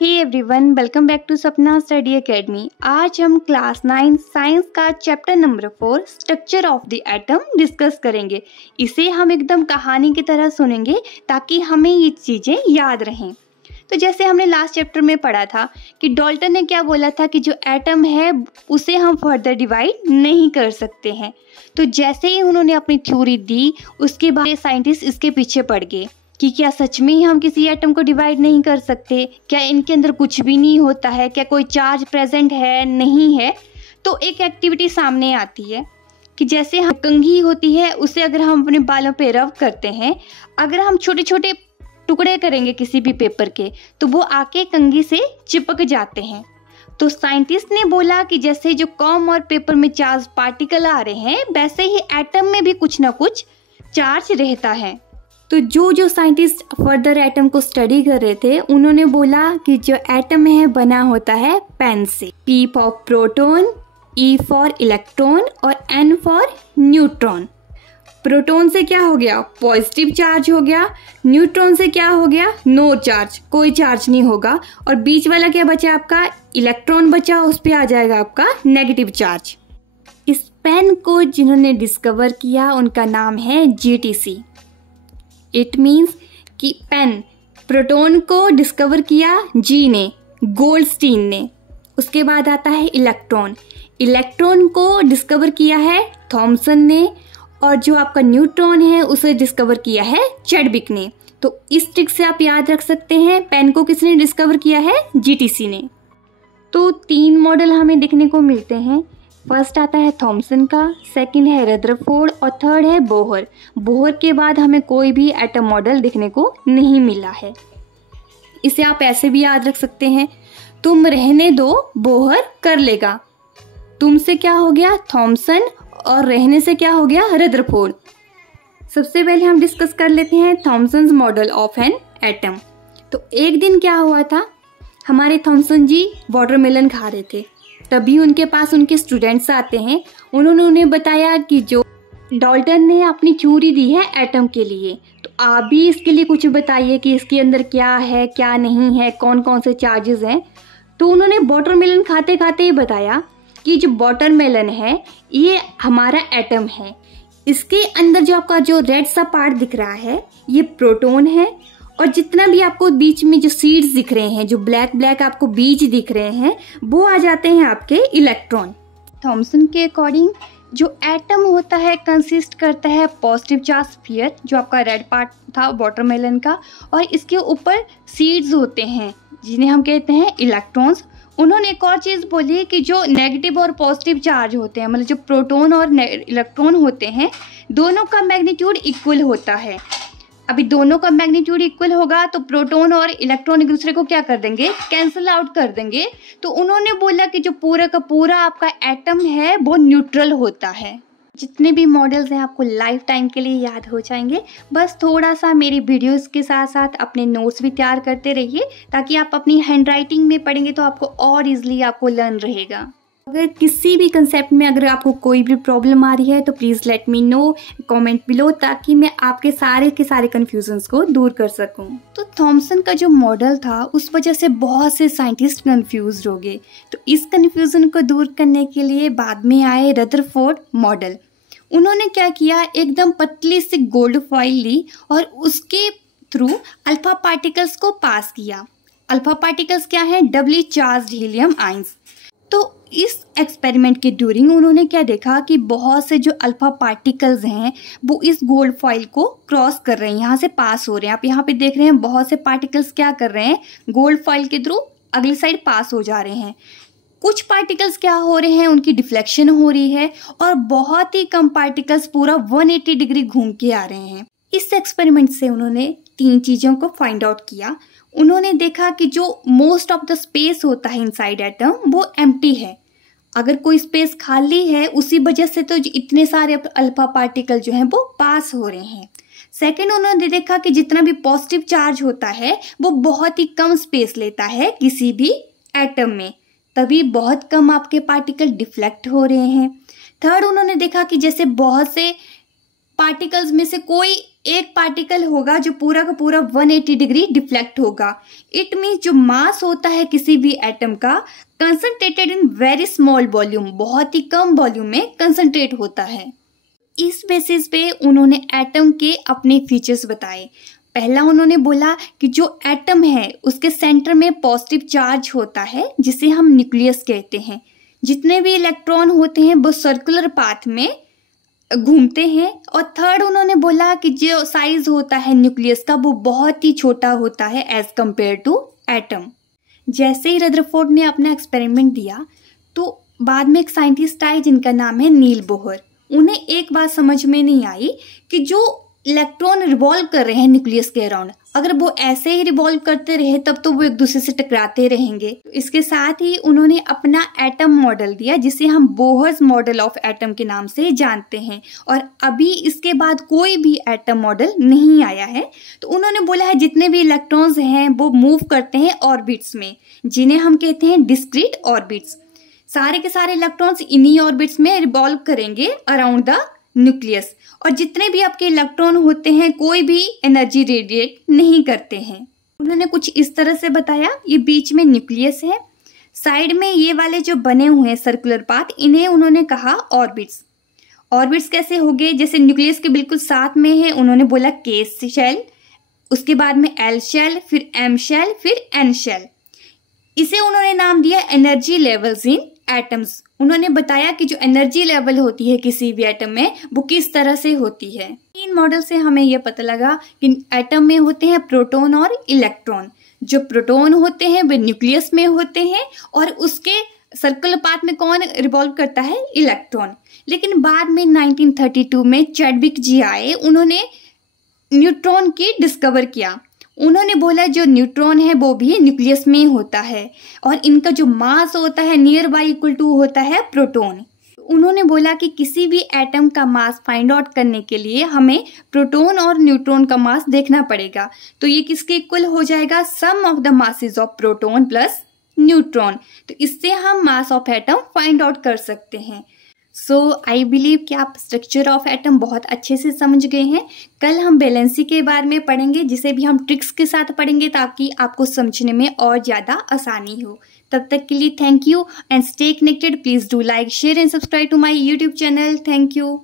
Hey everyone, welcome back to Sapna study academy. आज हम class 9 science का chapter number 4 structure of the atom discuss करेंगे। इसे हम एकदम कहानी की तरह सुनेंगे ताकि हमें ये चीज़ें याद रहें। तो जैसे हमने लास्ट चैप्टर में पढ़ा था कि डाल्टन ने क्या बोला था कि जो एटम है उसे हम फर्दर डिवाइड नहीं कर सकते हैं। तो जैसे ही उन्होंने अपनी थ्योरी दी उसके बाद साइंटिस्ट इसके पीछे पड़ गए कि क्या सच में ही हम किसी एटम को डिवाइड नहीं कर सकते, क्या इनके अंदर कुछ भी नहीं होता है, क्या कोई चार्ज प्रेजेंट है नहीं है। तो एक एक्टिविटी सामने आती है कि जैसे हम कंघी होती है उसे अगर हम अपने बालों पे रब करते हैं, अगर हम छोटे छोटे टुकड़े करेंगे किसी भी पेपर के तो वो आके कंघी से चिपक जाते हैं। तो साइंटिस्ट ने बोला कि जैसे जो कॉम और पेपर में चार्ज पार्टिकल आ रहे हैं वैसे ही एटम में भी कुछ ना कुछ चार्ज रहता है। तो जो साइंटिस्ट फर्दर एटम को स्टडी कर रहे थे उन्होंने बोला कि जो एटम है बना होता है पेन से। P for proton, E for electron और N फॉर न्यूट्रॉन। प्रोटॉन से क्या हो गया, पॉजिटिव चार्ज हो गया। न्यूट्रॉन से क्या हो गया, नो चार्ज, कोई चार्ज नहीं होगा। और बीच वाला क्या बचा आपका, इलेक्ट्रॉन बचा, उस पर आ जाएगा आपका नेगेटिव चार्ज। इस पेन को जिन्होंने डिस्कवर किया उनका नाम है GTC। इट मीन्स कि पेन, प्रोटॉन को डिस्कवर किया जी ने, गोल्डस्टीन ने। उसके बाद आता है इलेक्ट्रॉन, इलेक्ट्रॉन को डिस्कवर किया है थॉमसन ने। और जो आपका न्यूट्रॉन है उसे डिस्कवर किया है चैडविक ने। तो इस ट्रिक से आप याद रख सकते हैं पेन को किसने डिस्कवर किया है, GTC ने। तो 3 मॉडल हमें देखने को मिलते हैं। फर्स्ट आता है थॉमसन का, सेकंड है रदरफोर्ड और थर्ड है बोहर। बोहर के बाद हमें कोई भी एटम मॉडल देखने को नहीं मिला है। इसे आप ऐसे भी याद रख सकते हैं, तुम रहने दो बोहर कर लेगा। तुमसे क्या हो गया थॉमसन और रहने से क्या हो गया रदरफोर्ड। सबसे पहले हम डिस्कस कर लेते हैं Thomson's model of an atom. तो एक दिन क्या हुआ था, हमारे थॉमसन जी वाटरमेलन खा रहे थे, तभी उनके पास उनके स्टूडेंट्स आते हैं। उन्होंने उन्हें बताया कि जो डाल्टन ने अपनी थ्योरी दी है एटम के लिए, तो आप भी इसके लिए कुछ बताइए कि इसके अंदर क्या है क्या नहीं है, कौन कौन से चार्जेस हैं। तो उन्होंने वाटरमेलन खाते खाते ही बताया कि जो वाटरमेलन है ये हमारा एटम है। इसके अंदर जो आपका जो रेड सा पार्ट दिख रहा है ये प्रोटॉन है, और जितना भी आपको बीच में जो सीड्स दिख रहे हैं, जो ब्लैक ब्लैक आपको बीज दिख रहे हैं, वो आ जाते हैं आपके इलेक्ट्रॉन। थॉमसन के अकॉर्डिंग जो एटम होता है कंसिस्ट करता है पॉजिटिव चार्ज स्फीयर, जो आपका रेड पार्ट था वाटरमेलन का, और इसके ऊपर सीड्स होते हैं जिन्हें हम कहते हैं इलेक्ट्रॉन्स। उन्होंने एक और चीज़ बोली कि जो नेगेटिव और पॉजिटिव चार्ज होते हैं, मतलब जो प्रोटॉन और इलेक्ट्रॉन होते हैं, दोनों का मैग्नीट्यूड इक्वल होता है। अभी दोनों का मैग्नीट्यूड इक्वल होगा तो प्रोटॉन और इलेक्ट्रॉन एक दूसरे को क्या कर देंगे, कैंसिल आउट कर देंगे। तो उन्होंने बोला कि जो पूरा का पूरा आपका एटम है वो न्यूट्रल होता है। जितने भी मॉडल्स हैं आपको लाइफ टाइम के लिए याद हो जाएंगे। बस थोड़ा सा मेरी वीडियोस के साथ साथ अपने नोट्स भी तैयार करते रहिए ताकि आप अपनी हैंडराइटिंग में पढ़ेंगे तो आपको और इजीली आपको लर्न रहेगा। अगर किसी भी कंसेप्ट में अगर आपको कोई भी प्रॉब्लम आ रही है तो please let me know comment below, ताकि मैं आपके सारे के सारे कन्फ्यूजन्स को दूर कर सकूं। तो थॉमसन का जो मॉडल था उस वजह से बहुत से साइंटिस्ट कंफ्यूज हो गए। तो इस कन्फ्यूजन को दूर करने के लिए बाद में आए रदरफोर्ड मॉडल। उन्होंने क्या किया, एकदम पतली सी गोल्ड फॉइल ली और उसके थ्रू अल्फा पार्टिकल्स को पास किया। अल्फा पार्टिकल्स क्या है, डबली चार्ज्ड हीलियम आयंस। तो इस एक्सपेरिमेंट के ड्यूरिंग उन्होंने क्या देखा कि बहुत से जो अल्फा पार्टिकल्स हैं वो इस गोल्ड फॉइल को क्रॉस कर रहे हैं, यहाँ से पास हो रहे हैं। आप यहाँ पे देख रहे हैं बहुत से पार्टिकल्स क्या कर रहे हैं, गोल्ड फॉइल के थ्रू अगली साइड पास हो जा रहे हैं। कुछ पार्टिकल्स क्या हो रहे हैं, उनकी डिफ्लेक्शन हो रही है, और बहुत ही कम पार्टिकल्स पूरा 180 डिग्री घूम के आ रहे हैं। इस एक्सपेरिमेंट से उन्होंने 3 चीज़ों को फाइंड आउट किया। उन्होंने देखा कि जो मोस्ट ऑफ द स्पेस होता है इनसाइड एटम वो एम्प्टी है। अगर कोई स्पेस खाली है उसी वजह से तो इतने सारे अल्फा पार्टिकल जो हैं वो पास हो रहे हैं। सेकेंड, उन्होंने देखा कि जितना भी पॉजिटिव चार्ज होता है वो बहुत ही कम स्पेस लेता है किसी भी एटम में, तभी बहुत कम आपके पार्टिकल डिफ्लेक्ट हो रहे हैं। थर्ड, उन्होंने देखा कि जैसे बहुत से पार्टिकल्स में से कोई एक पार्टिकल होगा जो पूरा का पूरा 180 डिग्री डिफ्लेक्ट होगा। इट मीन्स जो मास होता है किसी भी एटम का concentrated in very small volume, बहुत ही कम वॉल्यूम में कंसंट्रेट होता है। इस बेसिस पे उन्होंने एटम के अपने फीचर्स बताए। पहला उन्होंने बोला कि जो एटम है उसके सेंटर में पॉजिटिव चार्ज होता है जिसे हम न्यूक्लियस कहते हैं। जितने भी इलेक्ट्रॉन होते हैं वो सर्कुलर पाथ में घूमते हैं। और थर्ड उन्होंने बोला कि जो साइज होता है न्यूक्लियस का वो बहुत ही छोटा होता है एज कंपेयर टू एटम। जैसे ही रदरफोर्ड ने अपना एक्सपेरिमेंट दिया तो बाद में एक साइंटिस्ट आए जिनका नाम है नील बोहर। उन्हें एक बात समझ में नहीं आई कि जो इलेक्ट्रॉन रिवॉल्व कर रहे हैं न्यूक्लियस के अराउंड, अगर वो ऐसे ही रिवॉल्व करते रहे तब तो वो एक दूसरे से टकराते रहेंगे। इसके साथ ही उन्होंने अपना एटम मॉडल दिया जिसे हम बोहर्स मॉडल ऑफ एटम के नाम से जानते हैं। और अभी इसके बाद कोई भी एटम मॉडल नहीं आया है। तो उन्होंने बोला है जितने भी इलेक्ट्रॉन्स हैं वो मूव करते हैं ऑर्बिट्स में, जिन्हें हम कहते हैं डिस्क्रीट ऑर्बिट्स। सारे के सारे इलेक्ट्रॉन्स इन्हीं ऑर्बिट्स में रिवॉल्व करेंगे अराउंड द न्यूक्लियस। और जितने भी आपके इलेक्ट्रॉन होते हैं कोई भी एनर्जी रेडिएट नहीं करते हैं। उन्होंने कुछ इस तरह से बताया, ये बीच में न्यूक्लियस है, साइड में ये वाले जो बने हुए हैं सर्कुलर पाथ, इन्हें उन्होंने कहा ऑर्बिट्स। ऑर्बिट्स कैसे हो गए, जैसे न्यूक्लियस के बिल्कुल साथ में है, उन्होंने बोला के शेल, उसके बाद में एल शेल, फिर एम शेल, फिर एन शेल। इसे उन्होंने नाम दिया एनर्जी लेवल्स इन एटम्स। उन्होंने बताया कि जो एनर्जी लेवल होती है किसी भी एटम में वो किस तरह से होती है। इन मॉडल से हमें यह पता लगा कि एटम में होते हैं प्रोटॉन और इलेक्ट्रॉन। जो प्रोटॉन होते हैं वे न्यूक्लियस में होते हैं और उसके सर्कुलर पाथ में कौन रिवॉल्व करता है, इलेक्ट्रॉन। लेकिन बाद में 1932 में चैडविक जी आए, उन्होंने न्यूट्रॉन की डिस्कवर किया। उन्होंने बोला जो न्यूट्रॉन है वो भी न्यूक्लियस में होता है और इनका जो मास होता है नियर बाई इक्वल टू होता है प्रोटॉन। उन्होंने बोला कि किसी भी एटम का मास फाइंड आउट करने के लिए हमें प्रोटॉन और न्यूट्रॉन का मास देखना पड़ेगा। तो ये किसके इक्वल हो जाएगा, sum of the masses of proton plus neutron. तो इससे हम mass of atom find out कर सकते हैं। सो आई बिलीव कि आप स्ट्रक्चर ऑफ एटम बहुत अच्छे से समझ गए हैं। कल हम वैलेंसी के बारे में पढ़ेंगे जिसे भी हम ट्रिक्स के साथ पढ़ेंगे ताकि आपको समझने में और ज़्यादा आसानी हो। तब तक के लिए thank you and stay connected. Please do like, share and subscribe to my YouTube channel. Thank you.